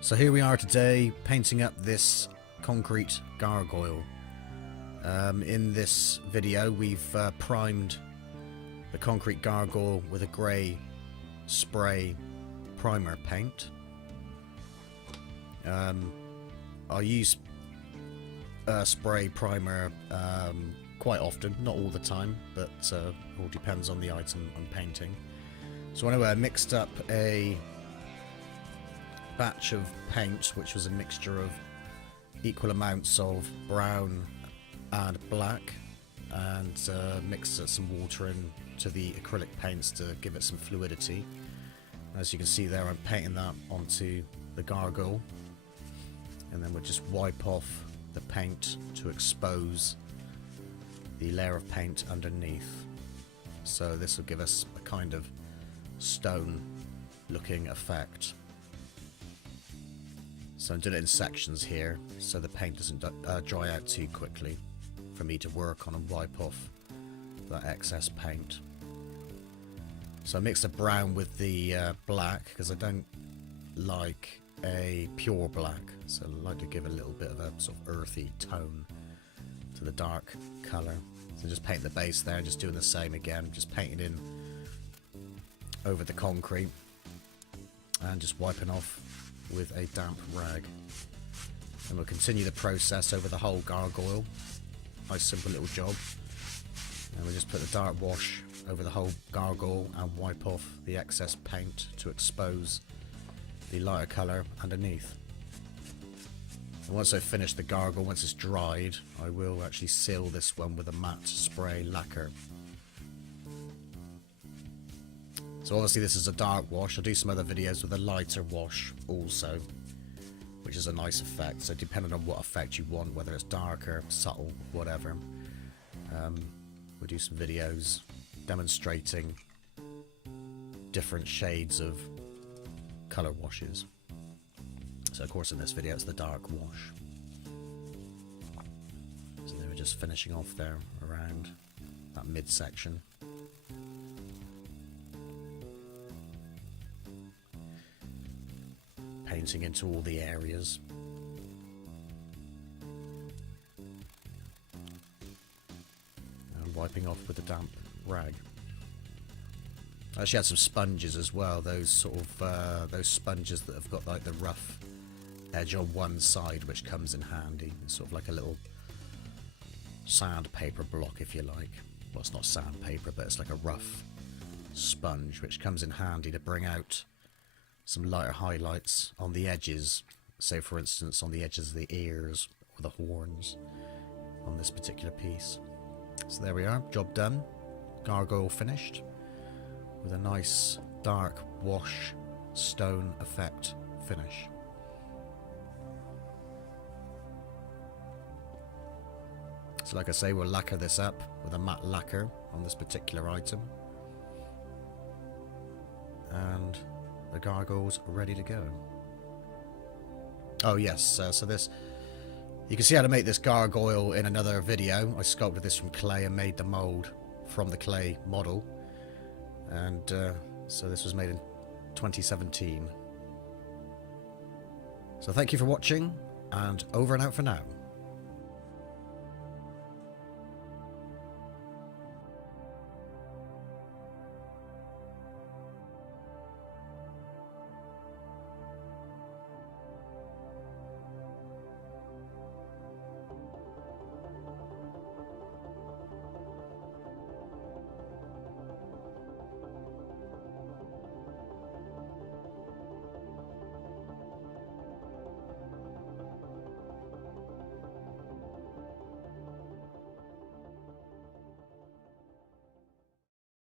So here we are today painting up this concrete gargoyle. In this video we've primed the concrete gargoyle with a grey spray primer paint. I use spray primer quite often, not all the time, but it all depends on the item I'm painting. So anyway, I mixed up a batch of paint which was a mixture of equal amounts of brown and black, and mixed some water into the acrylic paints to give it some fluidity. As you can see there, I'm painting that onto the gargoyle, and then we'll just wipe off the paint to expose the layer of paint underneath. So this will give us a kind of stone looking effect. So I'm doing it in sections here so the paint doesn't dry out too quickly for me to work on and wipe off that excess paint. So I mixed the brown with the black because I don't like a pure black, so I like to give a little bit of a sort of earthy tone to the dark colour. So just paint the base there, just doing the same again, just painting in over the concrete and just wiping off with a damp rag. And we'll continue the process over the whole gargoyle. Nice simple little job. And we'll just put the dark wash over the whole gargoyle and wipe off the excess paint to expose the lighter colour underneath. And once I've finished the gargoyle, once it's dried, I will actually seal this one with a matte spray lacquer. So obviously this is a dark wash. I'll do some other videos with a lighter wash also, which is a nice effect. So depending on what effect you want, whether it's darker, subtle, whatever, we'll do some videos demonstrating different shades of colour washes. So of course in this video it's the dark wash. So they were just finishing off there around that midsection. Painting into all the areas. And wiping off with a damp rag. I actually had some sponges as well, those sort of those sponges that have got like the rough edge on one side, which comes in handy. It's sort of like a little sandpaper block, if you like. Well, it's not sandpaper, but it's like a rough sponge, which comes in handy to bring out some lighter highlights on the edges. Say for instance on the edges of the ears or the horns on this particular piece. So there we are, job done. Gargoyle finished with a nice dark wash stone effect finish. So like I say, we'll lacquer this up with a matte lacquer on this particular item, and the gargoyle's ready to go. Oh yes, so this, you can see how to make this gargoyle in another video. I sculpted this from clay and made the mould from the clay model, and so this was made in 2017. So thank you for watching, and over and out for now.